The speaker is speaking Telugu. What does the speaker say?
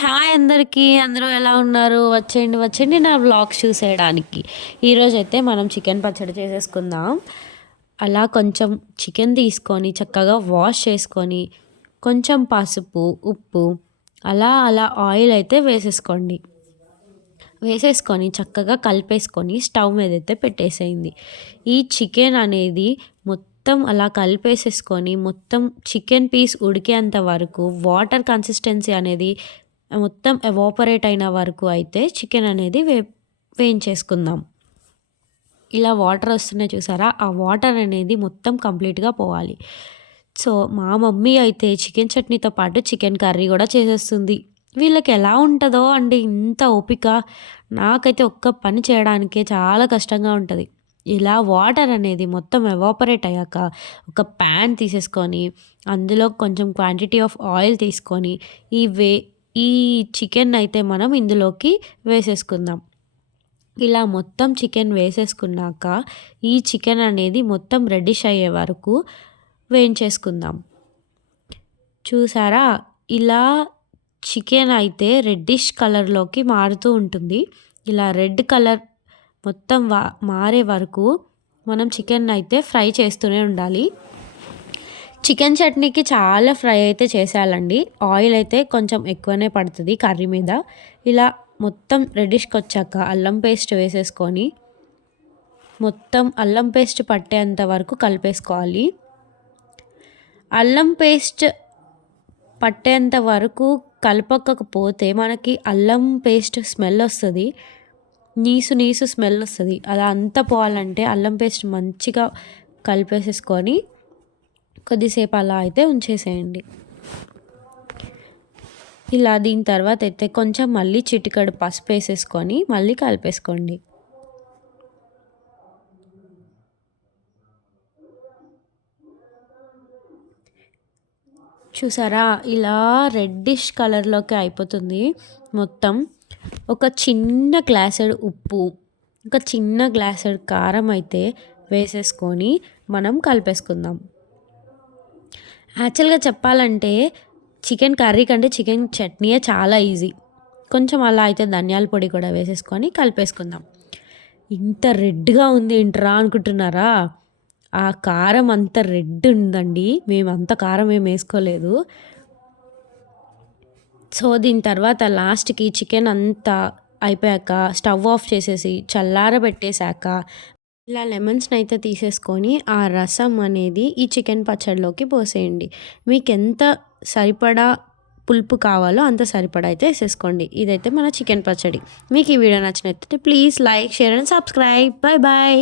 హాయ్ అందరికీ. అందరూ ఎలా ఉన్నారు? వచ్చేయండి, వచ్చేయండి నా వ్లాగ్స్ చూసేయడానికి. ఈరోజైతే మనం చికెన్ పచ్చడి చేసేసుకుందాం. అలా కొంచెం చికెన్ తీసుకొని చక్కగా వాష్ చేసుకొని, కొంచెం పసుపు, ఉప్పు అలా అలా ఆయిల్ అయితే వేసేసుకోండి. వేసేసుకొని చక్కగా కలిపేసుకొని స్టవ్ మీద అయితే పెట్టేసేయండి. ఈ చికెన్ అనేది మొత్తం అలా కలిపేసేసుకొని మొత్తం చికెన్ పీస్ ఉడికేంత వరకు వాటర్ కన్సిస్టెన్సీ అనేది మొత్తం ఎవాపరేట్ అయిన వరకు అయితే చికెన్ అనేది వేయించేసుకుందాం. ఇలా వాటర్ వస్తున్నాయి చూసారా? ఆ వాటర్ అనేది మొత్తం కంప్లీట్‌గా పోవాలి. సో, మా మమ్మీ అయితే చికెన్ చట్నీతో పాటు చికెన్ కర్రీ కూడా చేసేస్తుంది. వీళ్ళకి ఎలా ఉంటదో అండి ఇంత ఓపిక. నాకైతే ఒక్క పని చేయడానికే చాలా కష్టంగా ఉంటది. ఇలా వాటర్ అనేది మొత్తం ఎవాపరేట్ అయ్యాక ఒక ప్యాన్ తీసేసుకొని, అందులో కొంచెం క్వాంటిటీ ఆఫ్ ఆయిల్ తీసుకొని, ఈ వే ఈ చికెన్ అయితే మనం ఇందులోకి వేసేసుకుందాం. ఇలా మొత్తం చికెన్ వేసేసుకున్నాక ఈ చికెన్ అనేది మొత్తం రెడ్డిష్ అయ్యే వరకు వేయించేసుకుందాం. చూసారా? ఇలా చికెన్ అయితే రెడ్డిష్ కలర్‌లోకి మారుతూ ఉంటుంది. ఇలా రెడ్ కలర్ మొత్తం మారే వరకు మనం చికెన్ అయితే ఫ్రై చేస్తూనే ఉండాలి. చికెన్ చట్నీకి చాలా ఫ్రై అయితే చేసేయాలండి. ఆయిల్ అయితే కొంచెం ఎక్కువనే పడుతుంది కర్రీ మీద. ఇలా మొత్తం రెడ్డిష్‌కి వచ్చాక అల్లం పేస్ట్ వేసేసుకొని మొత్తం అల్లం పేస్ట్ పట్టేంత వరకు కలిపేసుకోవాలి. అల్లం పేస్ట్ పట్టేంత వరకు కలపకపోతే మనకి అల్లం పేస్ట్ స్మెల్ వస్తుంది. నీసు నీసు స్మెల్ వస్తుంది. అలా అంతా పోవాలంటే అల్లం పేస్ట్ మంచిగా కలిపేసేసుకొని కొద్దిసేపు అలా అయితే ఉంచేసేయండి. ఇలా దీని తర్వాత అయితే కొంచెం మళ్ళీ చిటికెడు పసుపు వేసేసుకొని మళ్ళీ కలిపేసుకోండి. చూసారా? ఇలా రెడ్డిష్ కలర్‌లోకి అయిపోతుంది మొత్తం. ఒక చిన్న గ్లాసెడు ఉప్పు, ఒక చిన్న గ్లాసెడు కారం అయితే వేసేసుకొని మనం కలిపేసుకుందాం. యాక్చువల్‌గా చెప్పాలంటే చికెన్ కర్రీ కంటే చికెన్ చట్నీయే చాలా ఈజీ. కొంచెం అలా అయితే ధనియాల పొడి కూడా వేసేసుకొని కలిపేసుకుందాం. ఇంత రెడ్‌గా ఉంది ఏంట్రా అనుకుంటున్నారా? ఆ కారం అంత రెడ్ ఉందండి. మేము అంత కారం ఏమి వేసుకోలేదు. సో, దీని తర్వాత లాస్ట్‌కి చికెన్ అంతా అయిపోయాక స్టవ్ ఆఫ్ చేసేసి చల్లారబెట్టేసాక ఇలా లెమన్స్‌నైతే తీసేసుకొని ఆ రసం అనేది ఈ చికెన్ పచ్చడిలోకి పోసేయండి. మీకెంత సరిపడా పులుపు కావాలో అంత సరిపడా అయితే ఏసేసుకోండి. ఇదైతే మన చికెన్ పచ్చడి. మీకు ఈ వీడియో నచ్చినట్లయితే please like, share and subscribe. Bye bye.